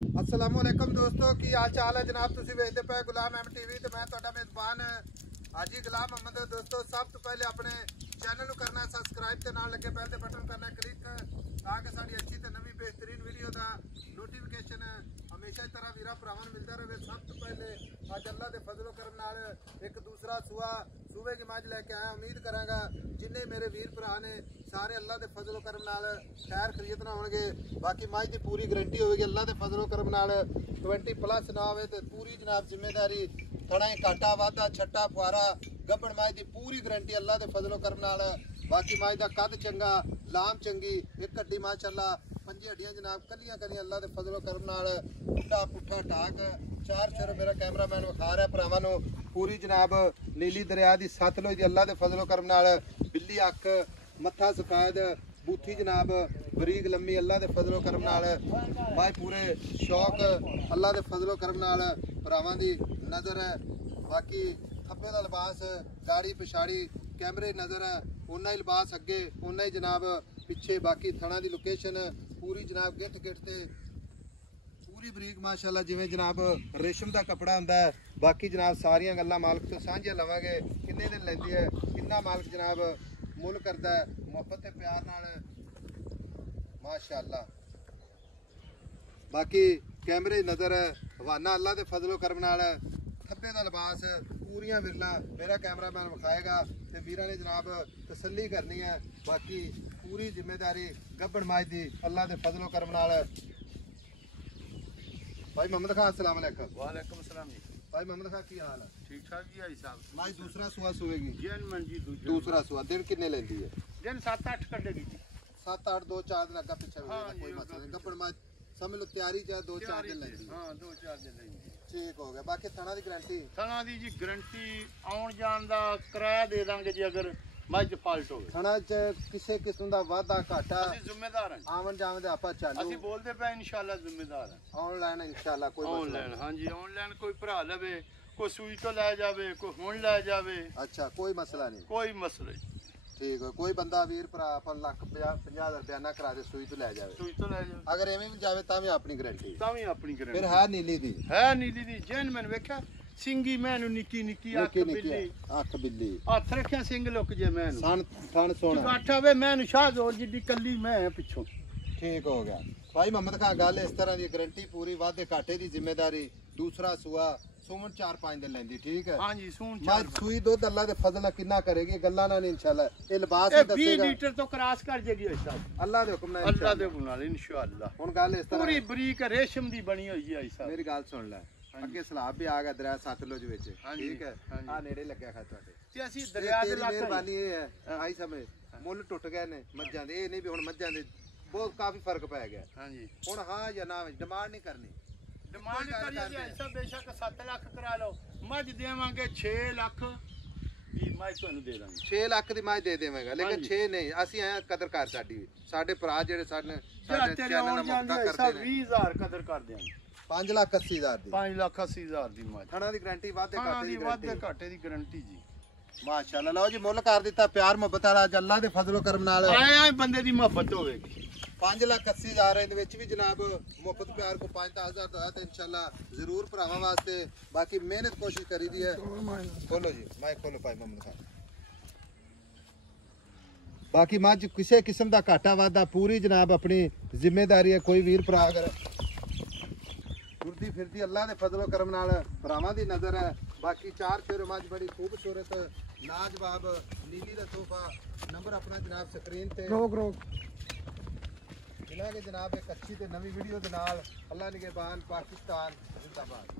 अस्सलामुअलैकुम दोस्तों की हाल चाल है जनाब। तुसी वेखदे पे गुलाम एम टीवी ते मैं तुहाडा मेजबान हाजी गुलाम मोहम्मद। दोस्तों सब तो पहले अपने चैनल करना सब्सक्राइब ते नाल लगे बेल दे बटन करना क्लिक ताकि साडी अच्छी ते नवी बेहतरीन वीडियो दा नोटिफिकेशन हमेशा इस तरह वीरा भरावां नूं मिलदा रहे। सब तो पहले अज अल्लाह दे फजलो करम नाल एक दूसरा सूबे की मज लैके आया। उम्मीद करांगा जिन्ने मेरे वीर भरा ने सारे अल्लाह दे फजलो करम नाल खैर खरीद ना होणगे। बाकी मज की पूरी गारंटी होगी अल्लाह दे फजलो करम नाल 20+ ना होवे ते पूरी जनाब जिम्मेदारी थड़ा काटा वाधा छट्टा फुआरा गब्बड़ मज की पूरी गारंटी अल्लाह दे फजलो करम नाल। बाकी मज का कद चंगा लाम चंगी एक हड्डी माशाअल्लाह पंजे हड्डियां जनाब कलियां कलियां अल्लाह दे फजलो करम नाल पुट्ठा पुट्ठा टाक चार चर मेरा कैमरामैन विखा रहा भरावां नूं पूरी जनाब नीली दरिया की सतलुज दी अल्लाह दे फजलो करम नाल बिल्ली अख मत्था सफेद बूथी जनाब बरीक लम्मी अल्लाह दे फजलो करम नाल भाई पूरे शौक अल्लाह दे फजलो करम नाल भरावां दी नज़र है। बाकी खब्बे दा लिबास गाड़ी पिछाड़ी कैमरे नज़र है उन्ना ही लिबास अगे उन्ना ही जनाब पिछे। बाकी थणा दी लोकेशन पूरी जनाब गिट गिट ते पूरी बरीक माशाअल्लाह जिवें जनाब रेशम का कपड़ा हुंदा है। बाकी जनाब सारियां गल्लां मालक तो सांझियां लवांगे किन्ने दिन लैंदी है किन्ना मालक जनाब मुल करदा है मुहब्बत ते प्यार नाल माशाअल्लाह। बाकी कैमरे नज़र है हवाना अल्लाह दे फजलो करम नाल खब्बे दा लिबास पूरियां विरला मेरा कैमरामैन विखाएगा ते वीरां ने जनाब तसल्ली करनी है। बाकी पूरी जिम्मेदारी गब्बड़ मज दी अल्लाह दे फजलो करम नाल। भाई मोहम्मद खान अस्सलाम वालेकुम। वालेकुम सलाम जी। भाई मोहम्मद खान की हाल है? ठीक ठाक जी भाई साहब। मज दूसरा सुआ सुएगी जैन जी दूसरा सुआ दिन किन्ने लेंदी है? दिन 7-8 कटेगी जी। 7-8 2-4 दिन अग्गा पिछा हाँ कोई मसला नहीं। गब्बड़ मज समझ लो तैयारी चाहे 2-4 दिन लेंदी है। हाँ 2-4 दिन लेंदी। ठीक हो गया। बाकी थणा दी गारंटी थणा दी जी गारंटी आउण जाण दा किराया दे दांगे जी अगर मज फॉल्ट होवे। थणा च किसी किस्म दा वाधा घाटा ਅਸੀਂ ਜ਼ਿੰਮੇਦਾਰ ਹਾਂ। आवन जावन दे आपा चालू ਅਸੀਂ ਬੋਲਦੇ ਪਏ ਇਨਸ਼ਾਅੱਲਾ ਜ਼ਿੰਮੇਦਾਰ ਹਾਂ। ऑनलाइन इंशाल्लाह कोई मसला ਆਨਲਾਈਨ ਹਾਂਜੀ ਆਨਲਾਈਨ ਕੋਈ ਭਰਾ ਲਵੇ ਕੋਈ ਸੂਈ ਤੋਂ ਲੈ ਜਾਵੇ ਕੋਈ ਹੁਣ ਲੈ ਜਾਵੇ अच्छा कोई मसला नहीं। ਕੋਈ ਮਸਲਾ ਨਹੀਂ। ठीक है कोई बंदा वीर भरा अपन लाख 50,000 बयाना करा दे सुई तो ले जावे ਸੂਈ ਤੋਂ ਲੈ ਜਾਵੇ अगर एवें भी जावे तां भी अपनी गारंटी ਤਾਂ ਵੀ ਆਪਣੀ फिर ਗਾਰੰਟੀ है नीली दी ਹੈ ਨੀਲੀ ਦੀ ਜੈਨ ਮੈਨ ਵੇਖਿਆ ਸਿੰਗੀ ਮੈਨੂੰ ਨਿੱਕੀ ਨਿੱਕੀ ਅੱਖ निक्की निक्की ਬਿੱਲੀ अख बिल्ली ਹੱਥ ਰੱਖਿਆ ਸਿੰਘ ਲੁੱਕ ਜੇ ਮੈਨੂੰ सन थन सोना ਚੁਗਾਠਾ ਵੇ ਮੈਨੂੰ ਸ਼ਾਹਜ਼ੋਰ ਜਿੱਡੀ ਕੱਲੀ ਮੈਂ ਪਿੱਛੋਂ। ठीक हो गया। भाई मोहम्मद खान गल इस तरह की गारंटी पूरी वादे घाटे की जिम्मेदारी दूसरा सुआ सुमन 4-5 दिन लेंदी ठीक है। हाँ जी सून मैं चार सुई दुध अल्लाह दे फजल नाल किन्ना करेगी गल्ला ना इंशाल्लाह ये लिबास ਇਹ भी 20 दसेगा ਲੀਟਰ ਤੋਂ ਕਰਾਸ ਕਰ ਜੇਗੀ ਇਸ ਸਾਹਿਬ अल्लाह दे हुक्म नाल ਅੱਲਾ ਦੇ इंशाल्लाह। ਹੁਕਮ ਨਾਲ ਇਨਸ਼ਾਅੱਲਾ। हुन गल इस ਪੂਰੀ तरह ਬਰੀਕ ਰੇਸ਼ਮ ਦੀ ਬਣੀ ਹੋਈ ਹੈ ਇਸ ਸਾਹਿਬ। मेरी गल सुन ले ਅੱਗੇ ਸਲਾਬ ਵੀ ਆ ਗਿਆ ਦਰਿਆ ਸਤਲੁਜ ਵਿੱਚ ਹਾਂਜੀ, ਠੀਕ ਹੈ ਹਾਂਜੀ। ਆ ਨੇੜੇ ਲੱਗਿਆ ਖਾ ਤੁਹਾਡੇ ਤੇ ਅਸੀਂ ਦਰਿਆ ਦੇ ਤੇਰੀ ਲਾਗੇ ਮਿਹਰਬਾਨੀ ਇਹ ਹੈ ਆਈ ਸਮਝ ਮੁੱਲ ਟੁੱਟ ਗਏ ਨੇ ਮੱਝਾਂ ਦੇ ਇਹ ਨਹੀਂ ਵੀ ਹੁਣ ਮੱਝਾਂ ਦੇ ਬਹੁਤ ਕਾਫੀ ਫਰਕ ਪੈ ਗਿਆ ਹਾਂਜੀ ਹੁਣ ਹਾਂ ਜਾਂ ਨਾ ਡਿਮਾਂਡ ਨਹੀਂ ਕਰਨੀ ਡਿਮਾਂਡ ਕਰੀਏ ਜੀ ਐਸਾ ਬੇਸ਼ੱਕ 7 ਲੱਖ ਕਰਾ ਲਓ ਮੱਝ ਦੇਵਾਂਗੇ 6 ਲੱਖ ਦੀ ਮੱਝ ਤੁਹਾਨੂੰ ਦੇ ਦਾਂਗੇ 6 ਲੱਖ ਦੀ ਮੱਝ ਦੇ ਦੇਵਾਂਗਾ ਲੇਕਿਨ ਹਾਂਜੀ। 6 ਨਹੀਂ ਅਸੀਂ ਆਇਆ ਕਦਰ ਕਰ ਸਾਡੀ ਸਾਡੇ ਭਰਾ ਜਿਹੜੇ ਸਾਡੇ ਜਿਹੜਾ ਤੇਰੇ ਚੈਨਲ ਆਉਣ ਨਾਲ ਜਾਂਦੇ ਮੁਕਤਾ ਐਸਾ ਕਰਦੇ ਨੇ 20000 ਕਦਰ ਕਰ ਦਿਆਂਗੇ 5,80,000 ਦੀ 5,80,000 ਦੀ ਮੱਝ। ਥਣਾ ਦੀ ਗਾਰੰਟੀ ਵਾਧੇ ਹਾਂ ਘਾਟੇ ਦੀ ਦੀ ਵਾਧੇ ਗਾਰੰਟੀ ਘਾਟੇ ਦੀ ਗਾਰੰਟੀ ਜੀ। ਮਾਸ਼ਾਅੱਲਾ ਲਓ ਜੀ ਮੁੱਲ ਕਰ ਦਿੱਤਾ ਪਿਆਰ ਮੁਹੱਬਤ ਵਾਲਾ ਅੱਜ ਅੱਲਾਹ ਦੇ ਫਜ਼ਲੋ ਕਰਮ ਨਾਲ ਆਏ ਬੰਦੇ ਦੀ ਮੁਹੱਬਤ ਹੋਵੇਗੀ। 5,80,000 ਇਹਦੇ ਵਿੱਚ ਵੀ ਜਨਾਬ ਮੁਫਤ ਪਿਆਰ ਕੋ 5,000 ਦਾ ਤੇ ਇਨਸ਼ਾਅੱਲਾ ਜ਼ਰੂਰ ਭਰਾਵਾਂ ਵਾਸਤੇ ਬਾਕੀ ਮਿਹਨਤ ਕੋਸ਼ਿਸ਼ ਕਰੀਦੀ ਹੈ। ਖੋਲੋ ਜੀ ਮਾਈਕ ਖੋਲੋ ਭਾਈ ਮੁਹੰਮਦ ਖਾਨ। ਬਾਕੀ ਮੱਝ ਕਿਸੇ ਕਿਸਮ ਦਾ ਘਾਟਾ ਵਾਧਾ ਪੂਰੀ ਜਨਾਬ ਆਪਣੀ ਜ਼ਿੰਮੇਦਾਰੀ ਹੈ। ਕੋਈ ਵੀਰ ਭਰਾ ਅਗਰ ਤੁਰਦੀ ਫਿਰਦੀ ਅੱਲਾਹ ਦੇ ਫਜ਼ਲੋ ਕਰਮ ਨਾਲ ਭਰਾਵਾਂ ਦੀ ਨਜ਼ਰ ਹੈ। ਬਾਕੀ ਚਾਰ ਚੋਰ ਮੱਝ ਬੜੀ ਖੂਬਸੂਰਤ ਲਾਜਵਾਬ ਨੀਲੀ ਦਾ ਤੋਹਫਾ ਨੰਬਰ ਆਪਣਾ ਜਨਾਬ ਸਕਰੀਨ ਤੇ ਰੋਕ मिला के जनाब एक अच्छी ते नवी वीडियो दे नाल अल्लाह निगहबान पाकिस्तान जिंदाबाद।